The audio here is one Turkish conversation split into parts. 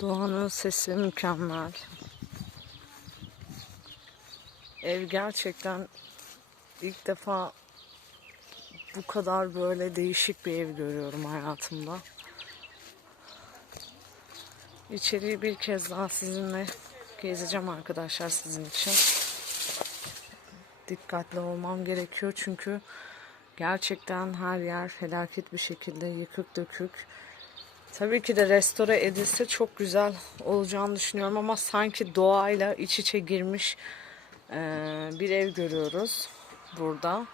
Doğanın sesi mükemmel. Ev gerçekten ilk defa bu kadar böyle değişik bir ev görüyorum hayatımda. İçeriği bir kez daha sizinle gezeceğim arkadaşlar sizin için. Dikkatli olmam gerekiyor çünkü gerçekten her yer felaket bir şekilde yıkık dökük. Tabii ki de restore edilse çok güzel olacağını düşünüyorum ama sanki doğayla iç içe girmiş eee, bir ev görüyoruz burada.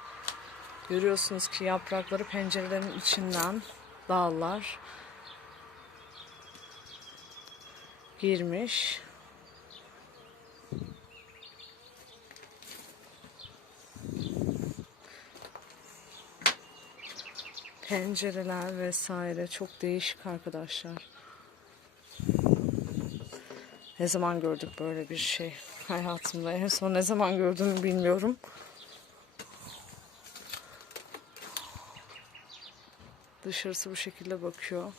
Görüyorsunuz ki yaprakları pencerelerin içinden dallar girmiş. Pencereler vesaire çok değişik arkadaşlar. Ne zaman gördük böyle bir şey hayatımda? En son ne zaman gördüğümü bilmiyorum. Dışarısı bu şekilde bakıyor.